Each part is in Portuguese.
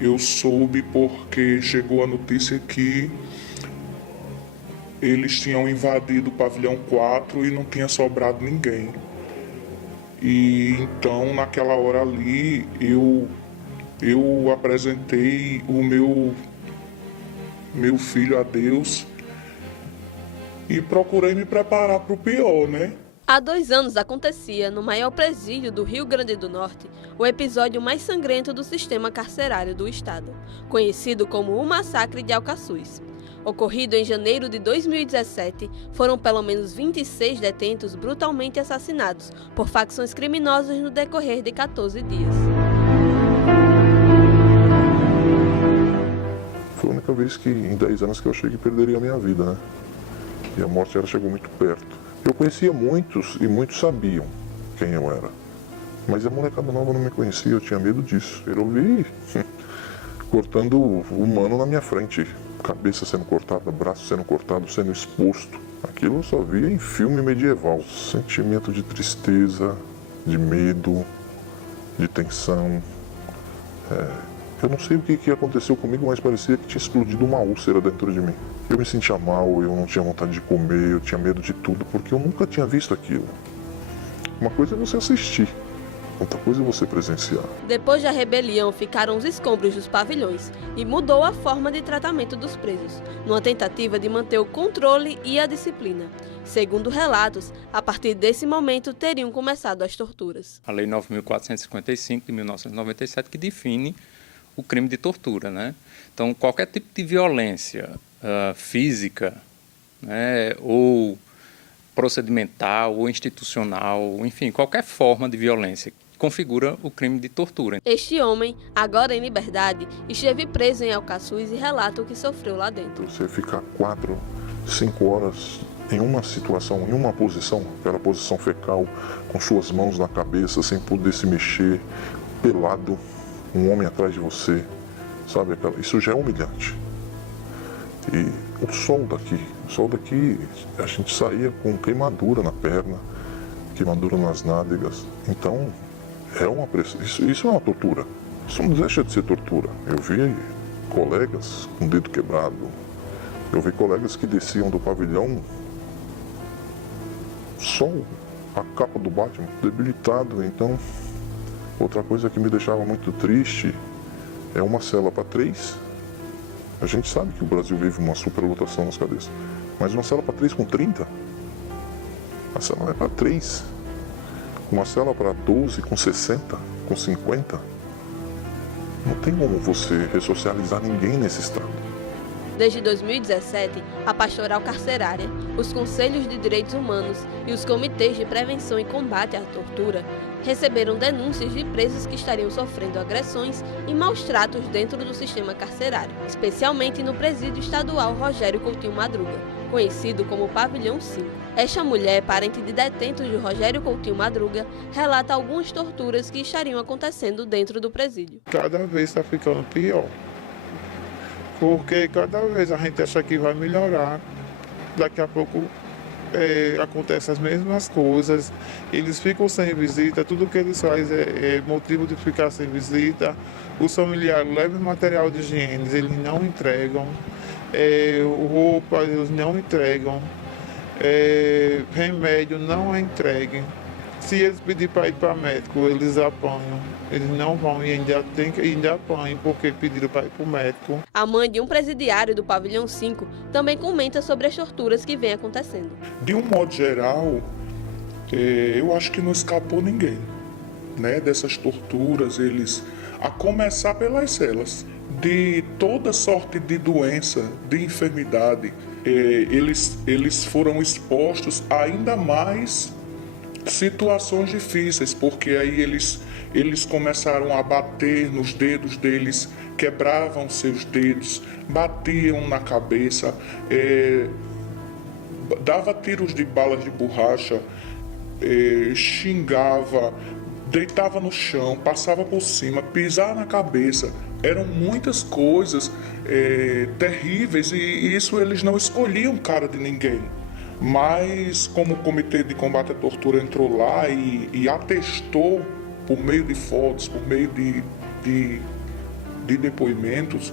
Eu soube porque chegou a notícia que eles tinham invadido o pavilhão 4 e não tinha sobrado ninguém. E então, naquela hora ali, eu apresentei o meu filho a Deus e procurei me preparar para o pior, né? Há 2 anos acontecia, no maior presídio do Rio Grande do Norte, o episódio mais sangrento do sistema carcerário do estado, conhecido como o Massacre de Alcaçuz. Ocorrido em janeiro de 2017, foram pelo menos 26 detentos brutalmente assassinados por facções criminosas no decorrer de 14 dias. Foi a única vez que, em 10 anos, que eu achei que perderia a minha vida, né? E a morte ela chegou muito perto. Eu conhecia muitos e muitos sabiam quem eu era. Mas a molecada nova não me conhecia, eu tinha medo disso. Eu vi cortando humano na minha frente. Cabeça sendo cortada, braço sendo cortado, sendo exposto. Aquilo eu só via em filme medieval. Sentimento de tristeza, de medo, de tensão. Eu não sei o que aconteceu comigo, mas parecia que tinha explodido uma úlcera dentro de mim. Eu me sentia mal, eu não tinha vontade de comer, eu tinha medo de tudo, porque eu nunca tinha visto aquilo. Uma coisa é você assistir, outra coisa é você presenciar. Depois da rebelião, ficaram os escombros dos pavilhões e mudou a forma de tratamento dos presos, numa tentativa de manter o controle e a disciplina. Segundo relatos, a partir desse momento teriam começado as torturas. A Lei 9.455 de 1997 que define o crime de tortura, né? Então, qualquer tipo de violência física, né, ou procedimental, ou institucional, enfim, qualquer forma de violência configura o crime de tortura. Este homem, agora em liberdade, esteve preso em Alcaçuz e relata o que sofreu lá dentro. Você ficar 4, 5 horas em uma situação, em uma posição, aquela posição fecal, com suas mãos na cabeça, sem poder se mexer, pelado, um homem atrás de você, sabe? Isso já é humilhante. E o sol daqui, a gente saía com queimadura na perna, queimadura nas nádegas. Então, isso é uma tortura. Isso não deixa de ser tortura. Eu vi colegas com o dedo quebrado, eu vi colegas que desciam do pavilhão só a capa do Batman, debilitado. Então, outra coisa que me deixava muito triste é uma cela para 3. A gente sabe que o Brasil vive uma superlotação nas cadeias, mas uma cela para 3 com 30? A cela é para 3. Uma cela para 12 com 60, com 50? Não tem como você ressocializar ninguém nesse estado. Desde 2017, a Pastoral Carcerária, os Conselhos de Direitos Humanos e os Comitês de Prevenção e Combate à Tortura receberam denúncias de presos que estariam sofrendo agressões e maus-tratos dentro do sistema carcerário, especialmente no presídio estadual Rogério Coutinho Madruga, conhecido como Pavilhão 5. Esta mulher, parente de detentos de Rogério Coutinho Madruga, relata algumas torturas que estariam acontecendo dentro do presídio. Cada vez está ficando pior. Porque cada vez a gente acha que vai melhorar, daqui a pouco acontecem as mesmas coisas, eles ficam sem visita, tudo que eles fazem é motivo de ficar sem visita, os familiares levam material de higiene, eles não entregam, roupa eles não entregam, remédio não é entregue. Se eles pedirem para ir para médico, eles apanham. Eles não vão e ainda apanham porque pediram para ir para o médico. A mãe de um presidiário do Pavilhão 5 também comenta sobre as torturas que vêm acontecendo. De um modo geral, eu acho que não escapou ninguém, né, dessas torturas, a começar pelas celas. De toda sorte de doença, de enfermidade, eles foram expostos a ainda mais situações difíceis, porque aí eles começaram a bater nos dedos deles, quebravam seus dedos, batiam na cabeça, dava tiros de balas de borracha, xingava, deitava no chão, passava por cima, pisar na cabeça. Eram muitas coisas terríveis, e isso eles não escolhiam cara de ninguém. Mas como o Comitê de Combate à Tortura entrou lá e atestou por meio de fotos, por meio de de depoimentos,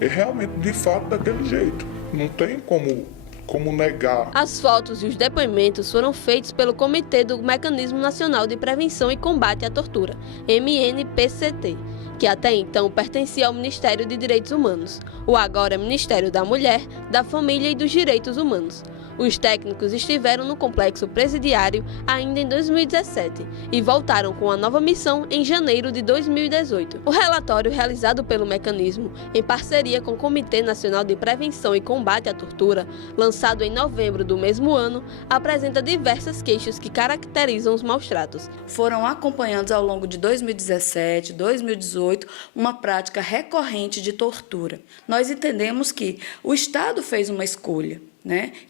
é realmente de fato daquele jeito. Não tem como negar. As fotos e os depoimentos foram feitos pelo Comitê do Mecanismo Nacional de Prevenção e Combate à Tortura, MNPCT, que até então pertencia ao Ministério de Direitos Humanos, o agora Ministério da Mulher, da Família e dos Direitos Humanos. Os técnicos estiveram no complexo presidiário ainda em 2017 e voltaram com a nova missão em janeiro de 2018. O relatório realizado pelo mecanismo, em parceria com o Comitê Nacional de Prevenção e Combate à Tortura, lançado em novembro do mesmo ano, apresenta diversas queixas que caracterizam os maus-tratos. Foram acompanhados ao longo de 2017, 2018, uma prática recorrente de tortura. Nós entendemos que o Estado fez uma escolha,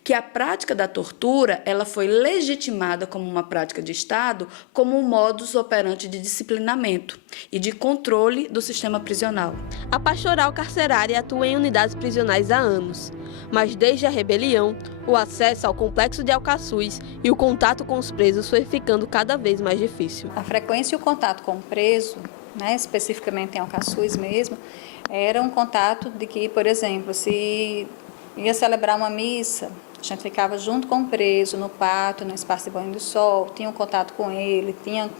que a prática da tortura ela foi legitimada como uma prática de Estado, como um modus operandi de disciplinamento e de controle do sistema prisional. A pastoral carcerária atua em unidades prisionais há anos, mas desde a rebelião, o acesso ao complexo de Alcaçuz e o contato com os presos foi ficando cada vez mais difícil. A frequência e o contato com o preso, especificamente em Alcaçuz mesmo, era um contato de que, por exemplo, se ia celebrar uma missa, a gente ficava junto com o preso, no pátio, no espaço de banho do sol, tinha um contato com ele,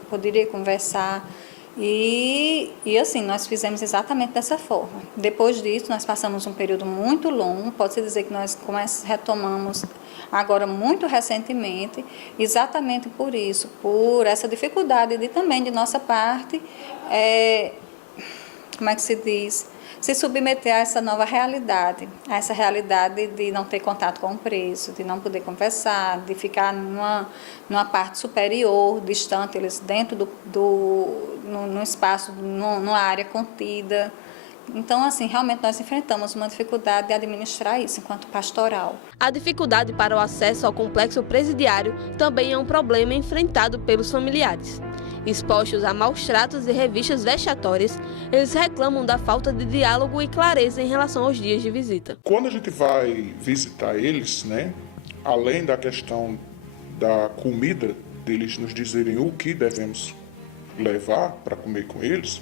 poderia conversar. E assim, nós fizemos exatamente dessa forma. Depois disso, nós passamos um período muito longo, pode-se dizer que nós retomamos agora muito recentemente, exatamente por isso, por essa dificuldade também de nossa parte, se submeter a essa nova realidade, a essa realidade de não ter contato com o preso, de não poder conversar, de ficar numa parte superior, distante, eles dentro no espaço, numa área contida. Então, assim, realmente nós enfrentamos uma dificuldade de administrar isso enquanto pastoral. A dificuldade para o acesso ao complexo presidiário também é um problema enfrentado pelos familiares. Expostos a maus-tratos e revistas vexatórias, eles reclamam da falta de diálogo e clareza em relação aos dias de visita. Quando a gente vai visitar eles, além da questão da comida, deles nos dizerem o que devemos levar para comer com eles,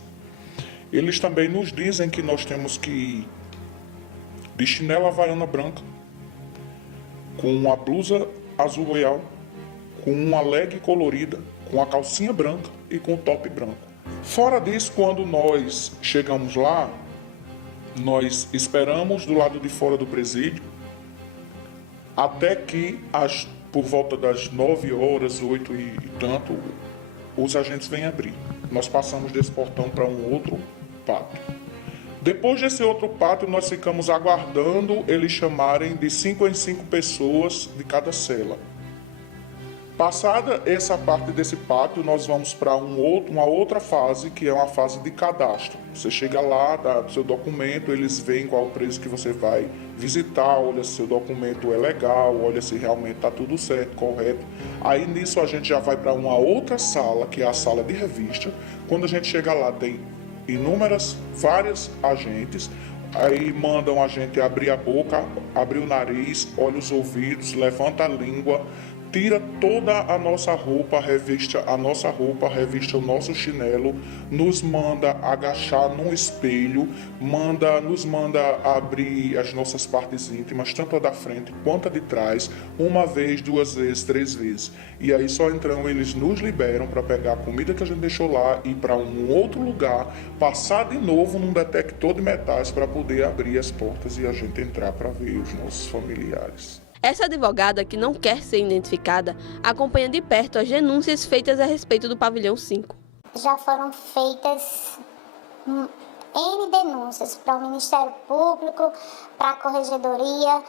eles também nos dizem que nós temos que ir de chinela havaiana branca, com uma blusa azul royal, com uma leg colorida, com a calcinha branca e com o top branco. Fora disso, quando nós chegamos lá, nós esperamos do lado de fora do presídio até que, por volta das 9 horas, 8 e tanto, os agentes vêm abrir. Nós passamos desse portão para um outro pátio. Depois desse outro pátio, nós ficamos aguardando eles chamarem de 5 em 5 pessoas de cada cela. Passada essa parte desse pátio, nós vamos para uma outra fase, que é uma fase de cadastro. Você chega lá, dá o seu documento, eles veem qual o preso que você vai visitar, olha se seu documento é legal, olha se realmente está tudo certo, correto. Aí nisso a gente já vai para uma outra sala, que é a sala de revista. Quando a gente chega lá, tem várias agentes. Aí mandam a gente abrir a boca, abrir o nariz, olha os ouvidos, levanta a língua, tira toda a nossa roupa, revista o nosso chinelo, nos manda agachar num espelho, nos manda abrir as nossas partes íntimas, tanto a da frente quanto a de trás, uma vez, 2 vezes, 3 vezes. E aí só então eles nos liberam para pegar a comida que a gente deixou lá e ir para um outro lugar, passar de novo num detector de metais para poder abrir as portas e a gente entrar para ver os nossos familiares. Essa advogada, que não quer ser identificada, acompanha de perto as denúncias feitas a respeito do pavilhão 5. Já foram feitas N denúncias para o Ministério Público, para a Corregedoria,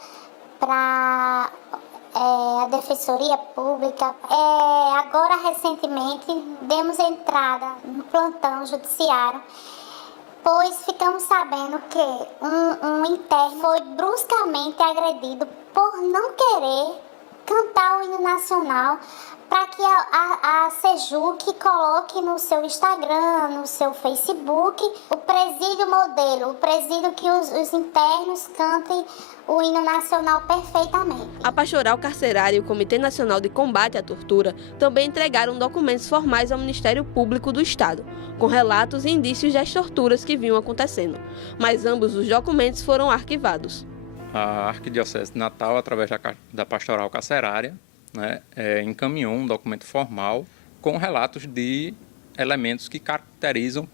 para a Defensoria Pública. Agora, recentemente, demos entrada no plantão judiciário, pois ficamos sabendo que um interno foi bruscamente agredido por não querer cantar o hino nacional, para que a Sejuc coloque no seu Instagram, no seu Facebook, o presídio modelo, o presídio que os internos cantem o hino nacional perfeitamente. A Pastoral Carcerária e o Comitê Nacional de Combate à Tortura também entregaram documentos formais ao Ministério Público do Estado, com relatos e indícios das torturas que vinham acontecendo, mas ambos os documentos foram arquivados. A Arquidiocese de Natal, através da Pastoral Carcerária, encaminhou um documento formal com relatos de elementos que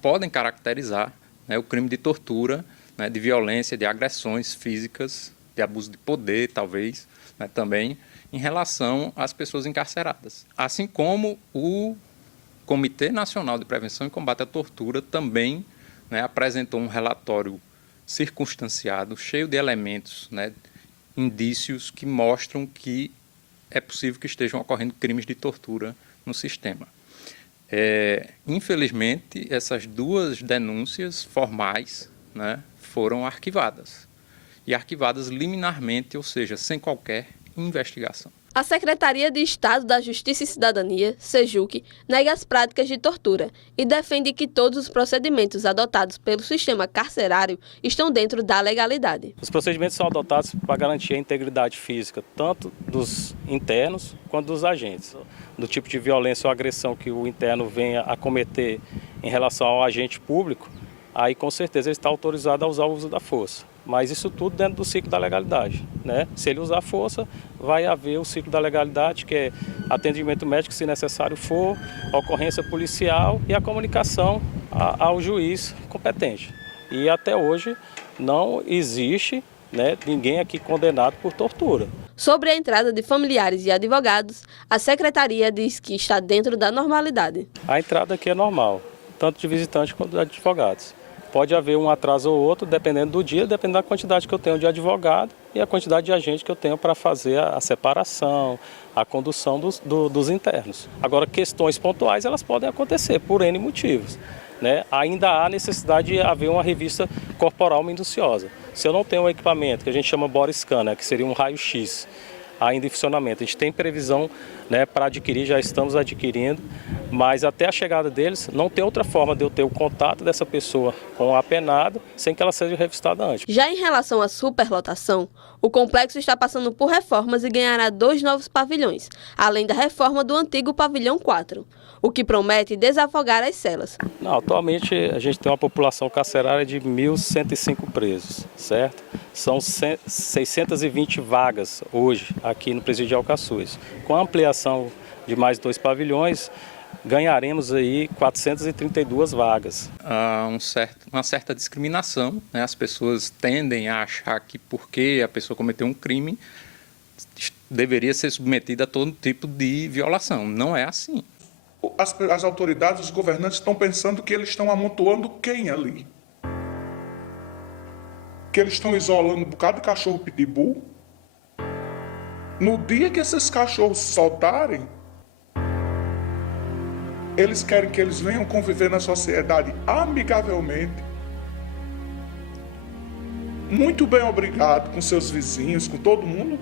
podem caracterizar o crime de tortura, de violência, de agressões físicas, de abuso de poder, talvez, também em relação às pessoas encarceradas. Assim como o Comitê Nacional de Prevenção e Combate à Tortura também apresentou um relatório circunstanciado, cheio de elementos, indícios que mostram que é possível que estejam ocorrendo crimes de tortura no sistema. Infelizmente, essas duas denúncias formais foram arquivadas. E arquivadas liminarmente, ou seja, sem qualquer investigação. A Secretaria de Estado da Justiça e Cidadania, Sejuc, nega as práticas de tortura e defende que todos os procedimentos adotados pelo sistema carcerário estão dentro da legalidade. Os procedimentos são adotados para garantir a integridade física, tanto dos internos quanto dos agentes. Do tipo de violência ou agressão que o interno venha a cometer em relação ao agente público, aí com certeza ele está autorizado a usar o uso da força. Mas isso tudo dentro do ciclo da legalidade, Se ele usar força, vai haver o ciclo da legalidade, que é atendimento médico, se necessário for, ocorrência policial e a comunicação ao juiz competente. E até hoje não existe ninguém aqui condenado por tortura. Sobre a entrada de familiares e advogados, a Secretaria diz que está dentro da normalidade. A entrada aqui é normal, tanto de visitantes quanto de advogados. Pode haver um atraso ou outro, dependendo do dia, dependendo da quantidade que eu tenho de advogado e a quantidade de agente que eu tenho para fazer a separação, a condução dos internos. Agora, questões pontuais, elas podem acontecer por N motivos. Ainda há necessidade de haver uma revista corporal minuciosa. Se eu não tenho um equipamento que a gente chama body scanner, que seria um raio-x, ainda em funcionamento, a gente tem previsão para adquirir, já estamos adquirindo, mas até a chegada deles não tem outra forma de eu ter o contato dessa pessoa com o apenado sem que ela seja revistada antes. Já em relação à superlotação, o complexo está passando por reformas e ganhará 2 novos pavilhões, além da reforma do antigo pavilhão 4, o que promete desafogar as celas. Atualmente a gente tem uma população carcerária de 1.105 presos, certo? São 620 vagas hoje aqui no Presídio de Alcaçuz. Com a ampliação de mais 2 pavilhões, ganharemos aí 432 vagas. Há uma certa discriminação, As pessoas tendem a achar que porque a pessoa cometeu um crime, deveria ser submetida a todo tipo de violação. Não é assim. As autoridades, os governantes estão pensando que eles estão amontoando quem ali? Que eles estão isolando um bocado de cachorro pitbull? No dia que esses cachorros soltarem, eles querem que eles venham conviver na sociedade amigavelmente, muito bem obrigado, com seus vizinhos, com todo mundo.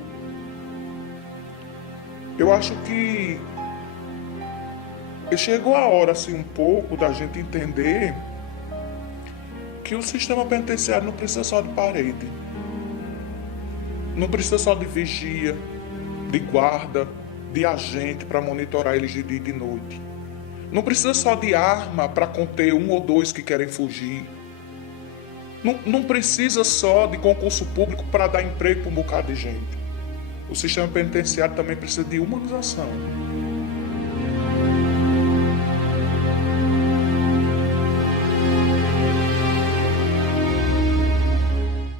Eu acho que chegou a hora, assim, um pouco, da gente entender que o sistema penitenciário não precisa só de parede, não precisa só de vigia, de guarda, de agente para monitorar eles de dia e de noite. Não precisa só de arma para conter 1 ou 2 que querem fugir. Não precisa só de concurso público para dar emprego para um bocado de gente. O sistema penitenciário também precisa de humanização.